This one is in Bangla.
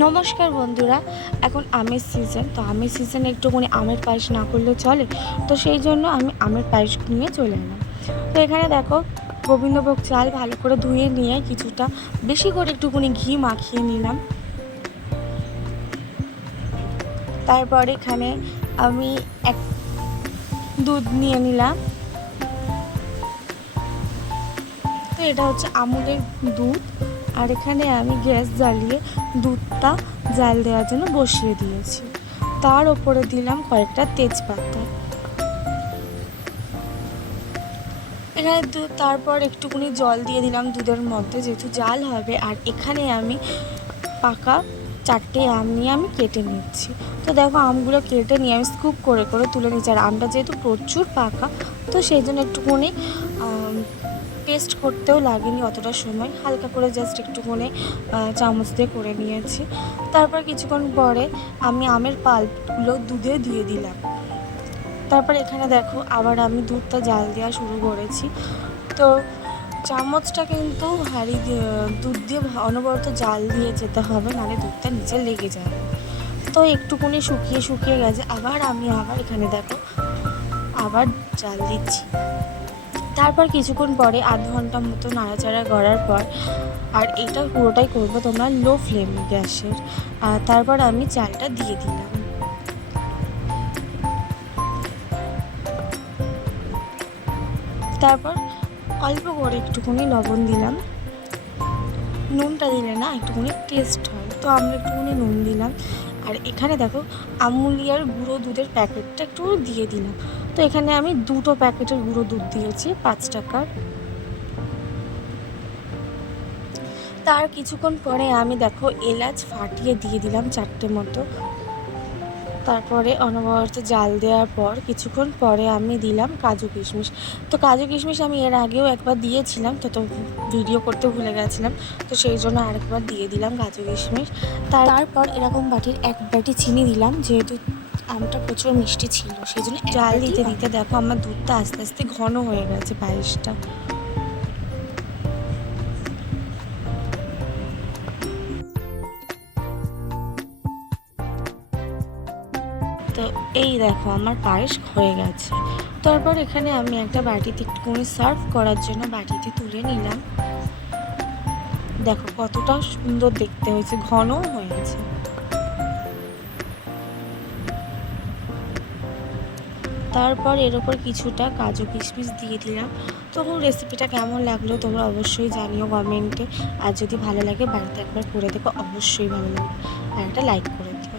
নমস্কার বন্ধুরা, এখন আমের সিজন তো আমের সিজনে একটুখানি আমের পায়েস না করলে চলে, তো সেই জন্য আমি আমের পায়েস নিয়ে চলে এলাম। তো এখানে দেখো, গোবিন্দভোগ চাল ভালো করে ধুয়ে নিয়ে কিছুটা বেশি করে একটুখানি ঘি মাখিয়ে নিলাম। তারপর এখানে আমি এক দুধ নিয়ে নিলাম। তো এটা হচ্ছে আমুলের দুধ। আর এখানে আমি গ্যাস জ্বালিয়ে দুধটা জাল দেওয়ার জন্য বসিয়ে দিয়েছি। তার ওপরে দিলাম কয়েকটা তেজপাতা। এখানে তারপর একটুখানি জল দিয়ে দিলাম দুধের মধ্যে, যেহেতু জাল হবে। আর এখানে আমি পাকা চারটে আম নিয়ে আমি কেটে নিচ্ছি। তো দেখো, আমগুলো কেটে নিয়ে আমি স্কুপ করে করে তুলে নিচ্ছি। আর আমটা যেহেতু প্রচুর পাকা, তো সেই জন্য একটুখানি পেস্ট করতেও লাগেনি অতটা সময়। হালকা করে জাস্ট একটুখানি চামচ দিয়ে করে নিয়েছি। তারপর কিছুক্ষণ পরে আমি আমের পাল্পগুলো দুধে দিয়ে দিলাম। তারপর এখানে দেখো, আবার আমি দুধটা জাল দেওয়া শুরু করেছি। তো চামচটা কিন্তু দিয়ে, দুধ দিয়ে অনবরত জাল দিয়ে যেতে হবে, নাহলে দুধটা নিচে লেগে যাবে। তো একটুখানি শুকিয়ে শুকিয়ে গেছে। আবার আমি আবার এখানে দেখো, আবার জাল দিচ্ছি। তারপর কিছুক্ষণ পরে আধ ঘণ্টা মতো নাড়াচাড়া করার পর, আর এটা পুরোটাই করব তোমরা লো ফ্লেম গ্যাসের। আর তারপর আমি চালটা দিয়ে দিলাম। তারপর অল্প করে একটুখানি লবণ দিলাম। নুনটা দিলে না একটুখানি টেস্ট হয়। তো আমরা একটুখানি নুন দিলাম। আর এখানে দেখো আমুলিয়ার গুঁড়ো দুধের প্যাকেটটা একটু দিয়ে দিলাম। তো এখানে আমি দুটো প্যাকেটের গুঁড়ো দুধ দিয়েছি, পাঁচ টাকার। তার কিছুক্ষণ পরে আমি দেখো এলাচ ফাটিয়ে দিয়ে দিলাম চারটে মতো। তারপরে অনবরত জাল দেওয়ার পর কিছুক্ষণ পরে আমি দিলাম কাজু কিশমিশ। তো কাজু কিশমিশ আমি এর আগেও একবার দিয়েছিলাম, তো তো ভিডিও করতে ভুলে গেছিলাম, তো সেই জন্য আরেকবার দিয়ে দিলাম কাজু কিশমিশ। তারপর এরকম বাটির এক বাটি চিনি দিলাম, যেহেতু আমটা প্রচুর মিষ্টি ছিল সেই জন্য জাল দিতে দিতে দেখো আমার দুধটা আস্তে আস্তে ঘন হয়ে গেছে পায়েসটা। তো এই দেখো আমার পায়েস হয়ে গেছে। তারপর এখানে আমি একটা বাটিতে একটুখানি সার্ভ করার জন্য বাটিতে তুলে নিলাম। দেখো কতটা সুন্দর দেখতে হয়েছে ঘনও হয়েছে। তারপর এর ওপর কিছুটা কাজু কিশমিশ দিয়ে দিলাম। তখন রেসিপিটা কেমন লাগল তোমরা অবশ্যই জানিও কমেন্টে। আর যদি ভালো লাগে বাড়িতে একবার করে দেখো, অবশ্যই ভালো লাগবে। আর একটা লাইক করে